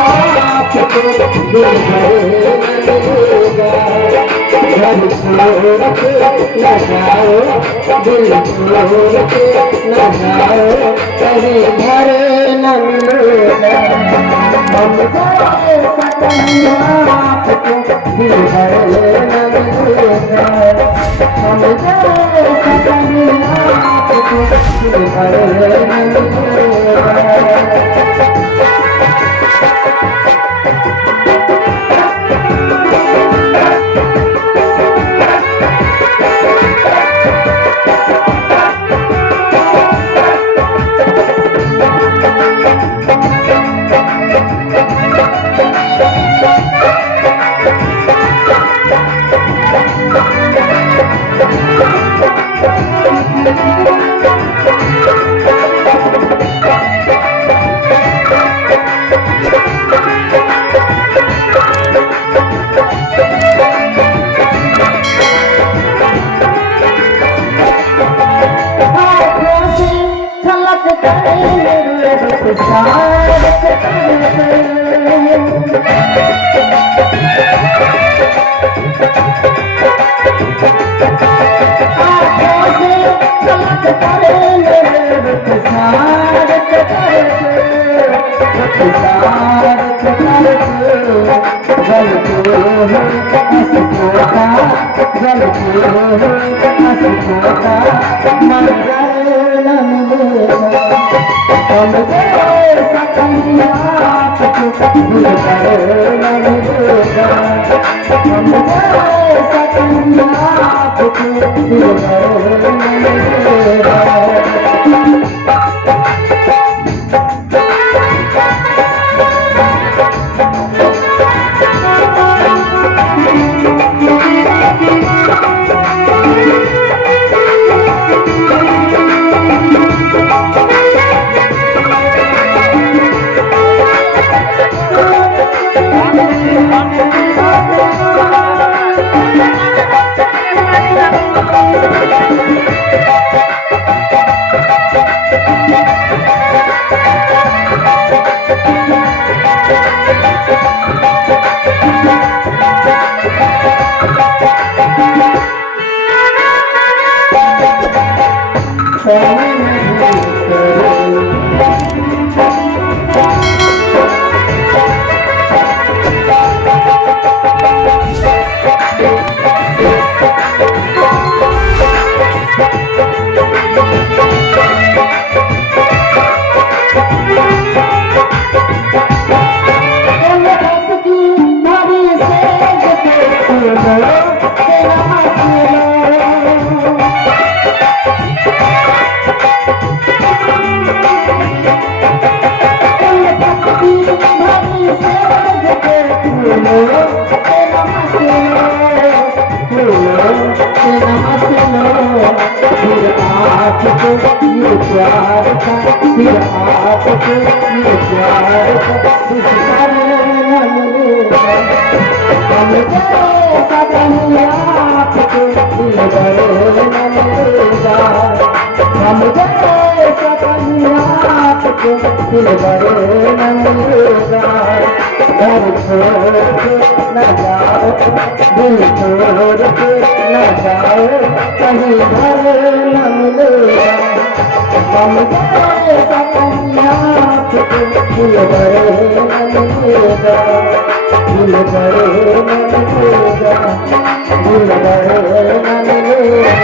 आपको दिल भरेगा घर छोड़ के न जाओ दिल छोड़ के न जाओ कहीं घर न मिलेगा हम जाए सकते आपको दिल भर न मिलेगा हम जाए सकते आपको दिल भर न मिलेगा दिल भरे न मिलेगा घर छोड़ के न जाओ दिल छोड़ के न जाओ कहीं घर न मिलेगा हम जैसा कन्या दिल भरे न मिलेगा दिल भरे न मिलेगा दिल भरे न मिलेगा